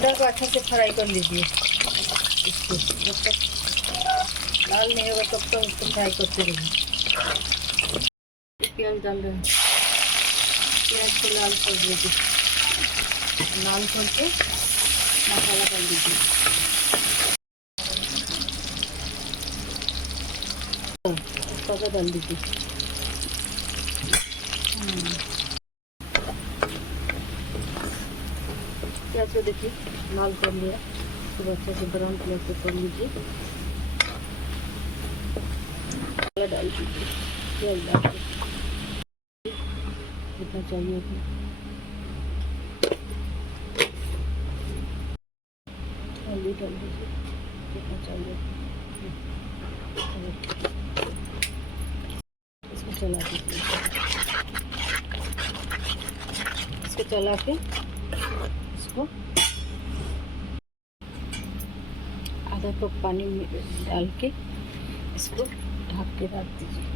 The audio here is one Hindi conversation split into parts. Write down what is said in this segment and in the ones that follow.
अंडा को अच्छे से फ्राई कर लीजिए। इसको जब तक लाल नहीं होगा तब तक उसको फ्राई करते रहिए। प्याज डाल रहे हैं, प्याज को लाल कर दीजिए। लाल करके मसाला डाल दीजिए। ताज़ा डाल दीजिए। प्याज को देखिए लाल कर लिया, तो अच्छे से ब्राउन कलर से कर लीजिए। डाल दीजिए, प्याज डाल दीजिए जितना चाहिए उतना। हल्दी डाल दीजिए जितना चाहिए। इसको चला दीजिए, इसको चला के इसको आधा कप पानी में डाल के इसको ढक के रख दीजिए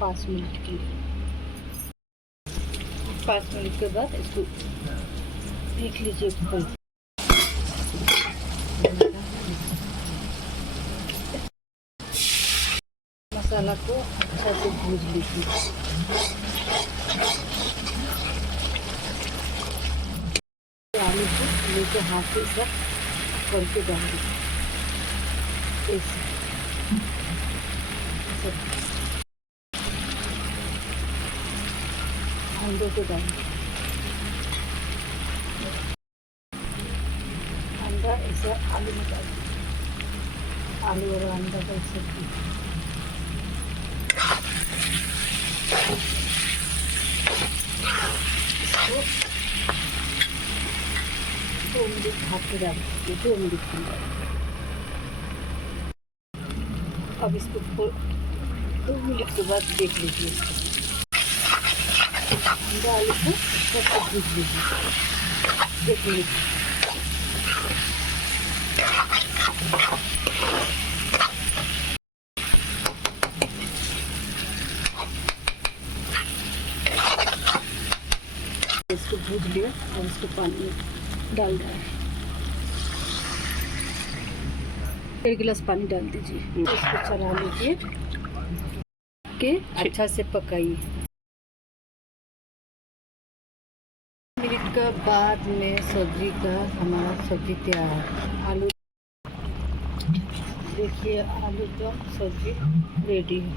5 मिनट के लिए। 5 मिनट के बाद इसको देख लीजिए खोल। मसाला को अच्छा से भूज लीजिए। आलू को नीचे हाथ से सब करके डाल दीजिए। अंडे को डाल दीजिए। अंडा ऐसा आलू में डाल दीजिए। आलू और अंडा का सब्जी। इसको 2 मिनट ढक के डाल दीजिए। 2 मिनट के लिए। अब इसको 2 मिनट के बाद देख लीजिए। अंडा आलू को सब भूज लीजिए। देख लीजिए इसको भूज लिया और इसको पानी में डाल रहा है। 1 गिलास पानी डाल दीजिए। इसको चला लीजिए के अच्छा से पकाइए। मिनट का बाद में सब्जी का हमारा सब्जी तैयार है। आलू देखिए, आलू का सब्जी रेडी है।